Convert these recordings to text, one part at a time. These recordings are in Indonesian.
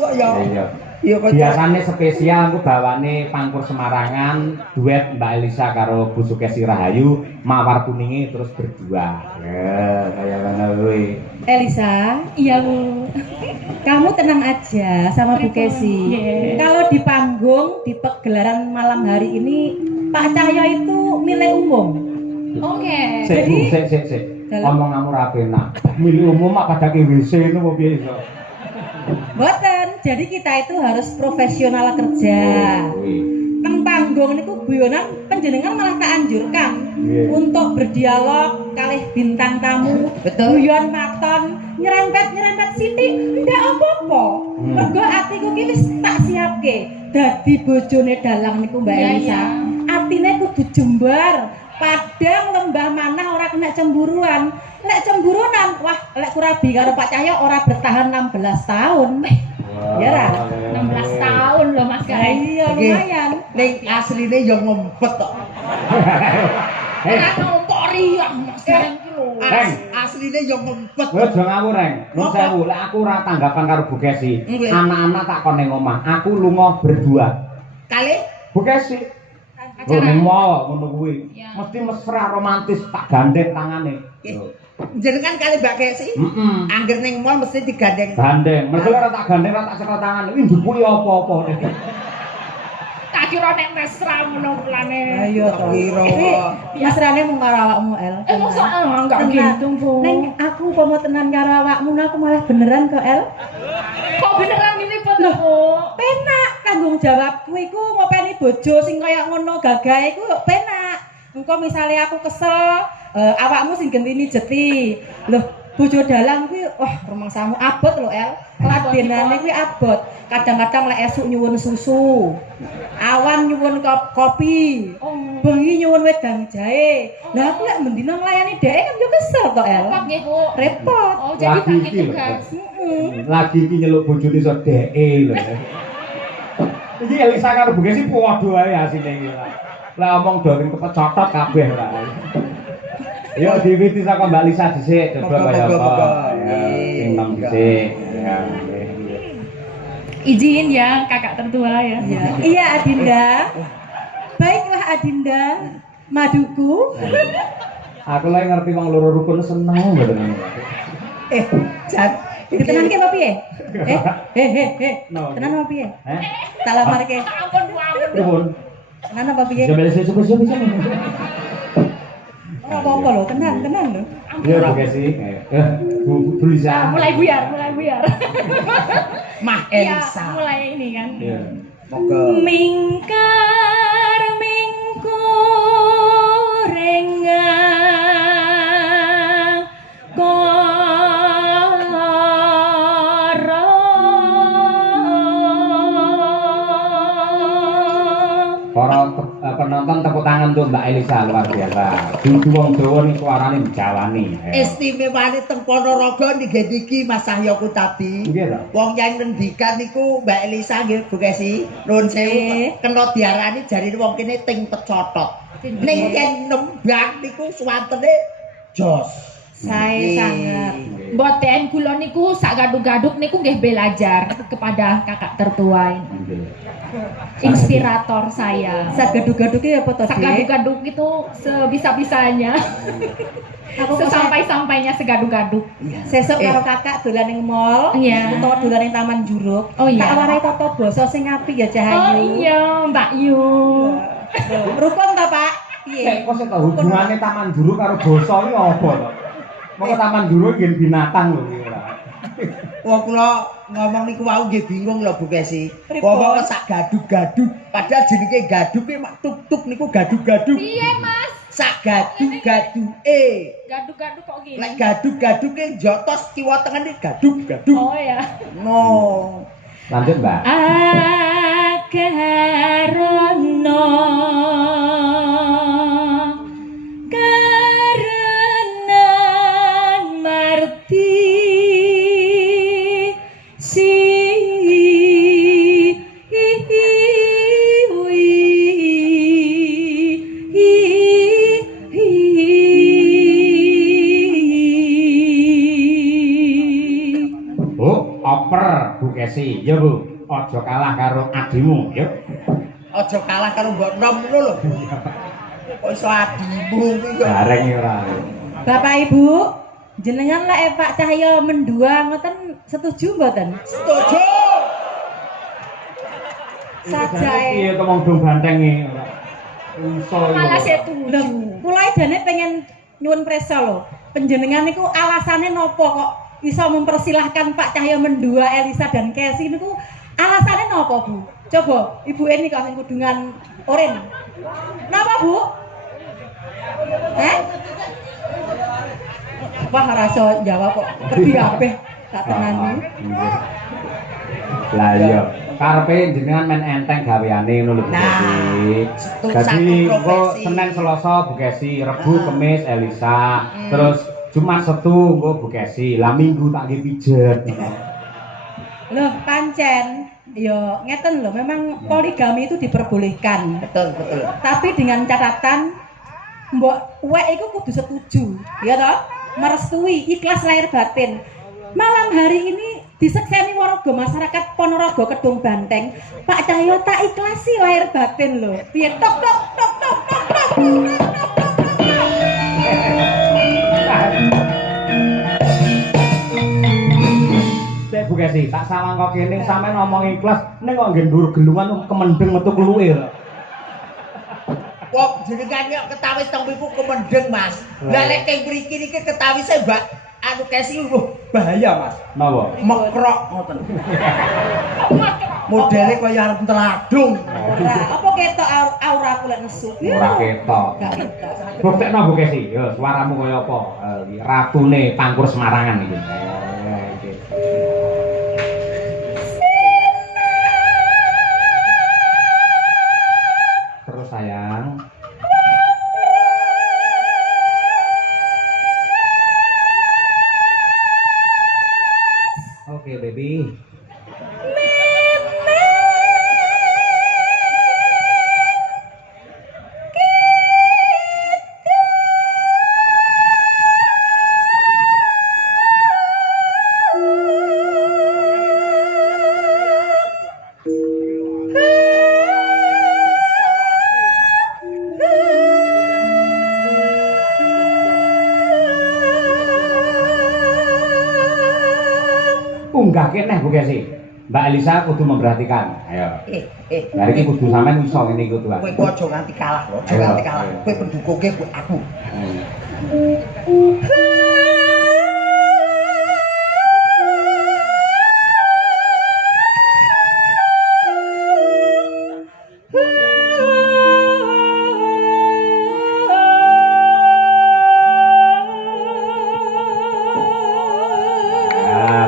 Kok ya? Iya. Iya kok. Biasane spesial aku bawane pangkur Semarangan duet Mbak Elisa karo Bu Sukesi Rahayu mawar kuninge terus berdua. Ya, kayak mana kuwi. Elisa, Iya, Bu. kamu tenang aja sama Bu Kesi. Yeah. Kalau di panggung di pegelaran malam hari ini Pak Cahyo itu milik umum. Oke. Sik, Bu, sik. Omong kamu ra penak. Milih umum mak kadake WC ngono piye iso. Boten, jadi kita itu harus profesional kerja. Teng panggung niku guyonan panjenengan malah tak anjurkan untuk berdialog kalih bintang tamu. Betul. Guyon maton, nyerempet sithik ndak apa-apa. Mergo atiku ki wis tak siapke dadi bojone dalang niku Mbak Iya, Elisa. iya. Atine kudu jembar, padang lembah manah ora kena cemburuan. Lek cemburunan, wah lek Kurabi karo Pak Cahyo ora bertahan 16 tahun. Ya ra? 16 tahun loh Mas Kai. Iya lumayan. Ning asline ya ngempet kok. Ora ngompok riang Mas Kai iki lho. Asline ya ngempet. Lho aja ngawur, Reng. Nun sewu, lek aku ora tanggapan karo Bu Kesi. Nggih. Anak-anak tak kon ning omah. Aku lunga berdua. Kali Bu Kesi. Lho mau ngono kuwi. Mesti mesra romantis tak gandeng tangane. jenengan kali Mbak Kesi. Angger ning mall mesti digandeng. Gandeng. Mergo ora tak gandeng ora tak cekel tangan. Iki njupui apa-apa. Tak kira nek mesra ngono plane. Ayo to. Kira. Mesrane mung karo awakmu El. Mosok enggak gitu, Bu. Neng aku umpama tenan karo awakmu aku malah beneran kok El. Kok beneran ini betul, Bu? Penak tanggung jawabku iku ngopeni bojo sing kaya ngono gagahe iku penak. Engko misale aku kesel, awakmu sing gentini jeti. Loh, bojo dalang kuwi wah rumangsamu abot lho El. Ladenane kuwi abot. Kadang-kadang lek esuk nyuwun susu. Awan nyuwun kopi. Bengi nyuwun wedang jahe. Lah aku lek mendina nglayani dhek kan yo kesel kok El. Repot nggih, Bu. Repot. Oh, jadi Lagi bagi iki lho. tugas. Lagi iki nyeluk bojone iso dheke lho. Iki Elisa karo Bu Kesi padha ae asine iki. Lah omong doring kepecotot kabeh ra. Yo diwiti saka Mbak Lisa dhisik coba kaya apa. Sing nom dhisik. Ya. Izin ya, kakak tertua ya. Iya Adinda. Baiklah Adinda. Maduku. Aku lagi ngerti wong loro rukun seneng mboten. Jan. Ditenan ke apa piye? Tenan apa piye? Tak lamarke. Ampun, Bu, ampun. Pripun? Tenan apa piye? Coba coba. Ora apa-apa lho, tenang lho. Iya Bu Kesi. Bu Lisa. Mulai buyar. Mah Iya, Elisa. mulai ini kan. Iya. Monggo. Mingkar mingkurengang Para penonton tepuk tangan untuk Mbak Elisa luar biasa. Dudu wong Jawa ning suarane dijawani. Istimewane teng Ponorogo niki Mas Cahyoku tadi. Nggih to. Wong yang ngendikan niku Mbak Elisa nggih Bu Kesi. Nuwun sewu kena diarani jarine wong kene ting pecotot. Ning yen nembang niku suwantene jos. Saya sangat. Mboten kula niku sak gaduk-gaduk niku nggih belajar kepada kakak tertua ini. Inspirator saya. Sagadu-gaduke apa to, Sak Dik? gaduk-gaduk itu sebisa-bisanya. Sesampai-sampainya segaduk-gaduk. Sesuk karo kakak dolan ning mall, Iya. utawa dolan ning Taman Juruk. Oh, iya. Tak warai tata basa sing apik ya Oh Cahayu. iya, Mbak Yu. Rukun ta, Pak? Piye? Kok sik hubungane Taman Juru karo basa iki apa to? Moko Taman Juru nggih binatang lho iki ora. Wong kula ngomong niku wau nggih bingung lho Bu Kesi. Ngomong sak gaduk-gaduk, padahal jenenge gaduk ki mak tuk-tuk niku gaduk-gaduk. Piye, Mas? Sak gaduk-gaduke. Gaduk-gaduk kok gini? Lek gaduk-gaduke njotos kiwa tengene gaduk-gaduk. Oh ya. No. Lanjut, Mbak. Akarono karenan marti si Oh, oper Bu Kesi. Bekasi. Ya Bu, aja kalah karo adimu, ya. Aja kalah karo mbok nom ngono lho. Kok iso adimu kuwi kok. Bareng ora. Bapak Ibu, jenengan lek Pak Cahyo mendua ngoten setuju mboten? Setuju. Sajae. Iya kemong dong bantengi ora. Iso. Malah setuju. Lho, kula idene pengen nyuwun presa lho. Panjenengan niku alasane nopo kok iso mempersilahkan Pak Cahyo mendua Elisa dan Casey niku alasane nopo, Bu? Coba Ibu Eni kok sing kudungan oren. Napa, Bu? Wah, rasa jawab kok pergi kabeh tak tenani. Lah iya, karepe jenengan men enteng gaweane ngono lho Bu Kesi. Dadi engko Senin Selasa Bu Kesi, Rebu Kamis Elisa, terus Jumat Setu engko Bu Kesi, lah Minggu tak nggih pijet. Loh, pancen ya ngeten loh, memang poligami itu diperbolehkan. Betul, betul. Tapi dengan catatan mbok wek iku kudu setuju, ya toh? Merestui, ikhlas lahir batin. Malam hari ini disekseni warga masyarakat Ponorogo Kedung Banteng, Pak Cahyo tak ikhlasi lahir batin loh. Piye tok tok tok tok tok tok. Cek Bu Kesi, tak sawang kok kene sampean ngomong ikhlas, ning kok nggih ndur gelungan kemendeng metu keluwe lho. Wong jenengan kok ketawis teng mriku kemendeng, Mas. Lah lek keng mriki niki ketawise Mbak anu Kesi bahaya, Mas. Napa? Mekrok ngoten. Modele kaya arep teladung. Ora, apa ketok aura aku lek nesu. Ora ketok. Gak ketok. Buktekno Bu Kesi, yo suaramu kaya apa? Ratune Pangkur Semarangan iki. Terus sayang. Oke, baby. Unggah kene Bu Kesi. Mbak Elisa kudu memperhatikan. Ayo. Lah iki kudu sampean iso ngene iki kudu. Kowe kok aja nganti kalah lho, aja nganti kalah. Kowe pendukungke kowe aku.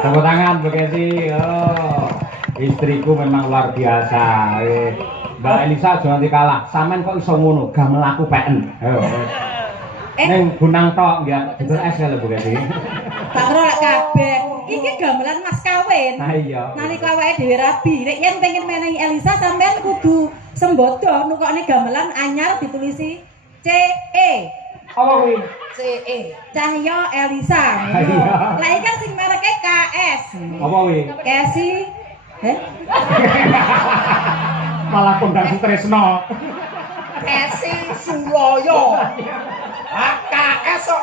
Tepuk tangan Bu Kesi. Oh, istriku memang luar biasa. Mbak Elisa jangan dikalah. Sampean kok iso ngono, gamel aku peken. Ayo. Ning gunang tok ya, dudul es lho Bu Kesi. Tak ora lek kabeh. Iki gamelan mas kawin. Nah iya. Nalika awake dhewe rabi, nek yen pengen menehi Elisa sampean kudu sembodo nukokne gamelan anyar ditulisi CE. Apa kuwi? CE. Cahyo Elisa. Iya. Lah iki kan sing mereke KS. Apa kuwi? Kesi. Malah kondang Sutresno. Kesi Suloyo. AKS kok.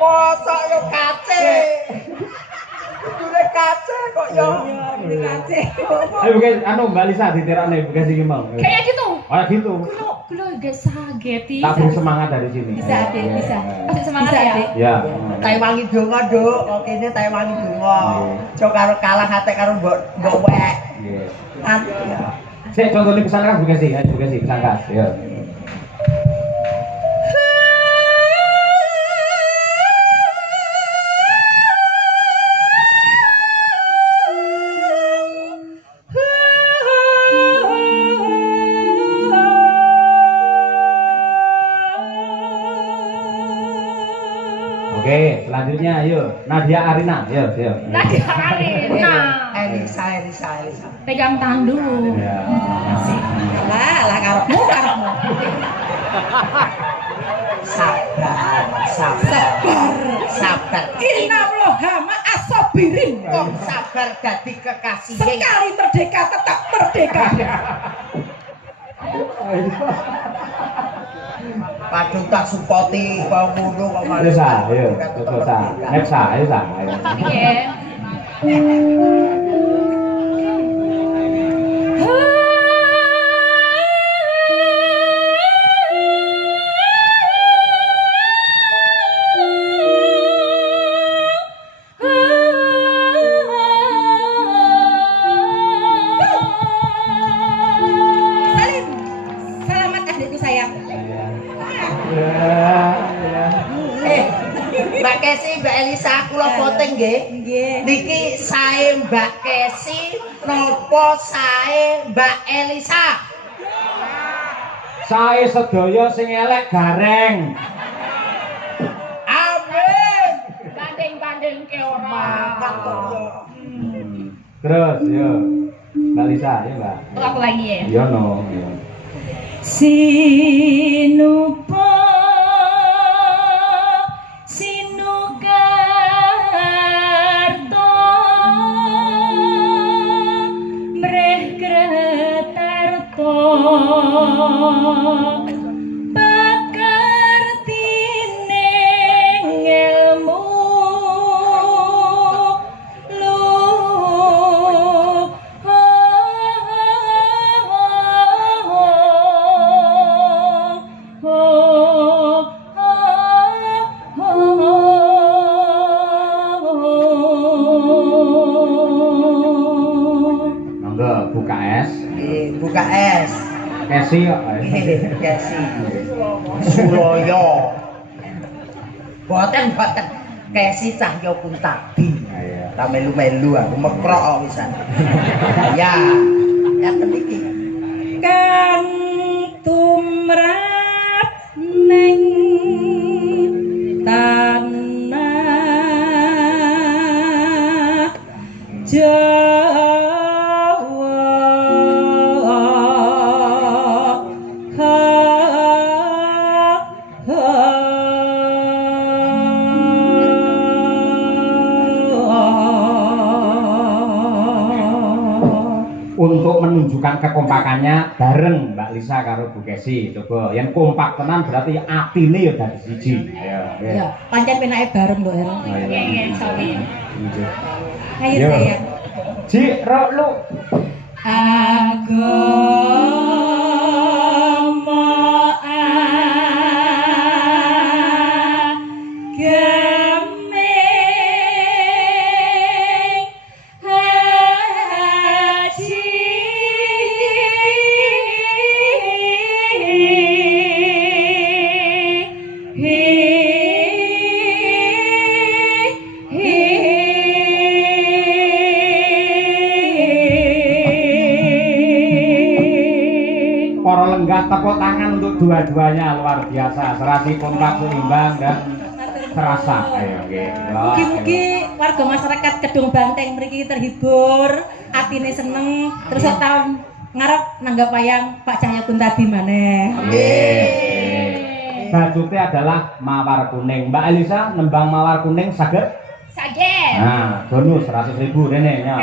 Kosok yo kace. Kudune kace kok yo. Iya, kace. Ayo Bu Kesi, anu Mbak Elisa diterakne Bu Kesi iki mau. Kayak gitu. Oh gitu. Kulo gak sageti. Tak beri semangat dari sini. Bisa, Adik, bisa. Masih semangat Bisa, ya. Adik. Ya. Tai wangi donga, Nduk. Kok kene tai wangi donga. Aja karo kalah hate karo mbok wek. Nggih. Ati. Sik contone pesan kas Bu Kesi, ayo Bu Kesi pesan kas. Ya. Oke, selanjutnya ayo Nadia Arina, yuk. Nadia Arina. Elisa. Pegang tangan dulu. Ya. Lah karepmu. Sabar. Sabar. Sabar. Inna Allah ma asob birin. Wong sabar dadi kekasih. Sekali merdeka tetap merdeka. Padung tak supporti kau ngono kok malah. Wis ayo, terus next ayo ayo. Nggih. Salim. Selamat adikku sayang. Mbak Kesi, Mbak Elisa, kula voting nggih. Nggih. Niki sae Mbak Kesi napa sae Mbak Elisa? Sae sedaya sing elek gareng. Amin. Banding-banding ke ora. Terus yo. Mbak Lisa, ya Mbak. Aku lagi ya. Iya no. Iya. Sinupa sinukarto mreh kretarto pakartine ilmu Monggo buka es. Buka es. Kesi kok. Kesi. Suloyo. Boten Kesi Cahyo pun tadi. Ayo. Tak melu-melu aku mekrok kok pisan. Ya. Ya iki. Kang tumrap ning tanah Untuk menunjukkan kekompakannya bareng Mbak Lisa karo Bu Kesi. Coba yang kompak tenan berarti atine ya dadi siji. Ayo. ya pancen penake bareng lho El. Nggih, sorry. Ayo Yo. sayang. Ji, ro lu. Agama Para lenggah tepuk tangan untuk dua-duanya luar biasa. Serasi kompak seimbang dan terasa. Ayo nggih. Mugi-mugi warga masyarakat Kedung Banteng mriki terhibur, atine seneng, terus tahun ngarep nanggap wayang Pak Cahyo Kuntadi maneh. Bajute adalah mawar kuning. Mbak Elisa nembang mawar kuning saged? Saged. Nah, bonus 100.000 rene ya.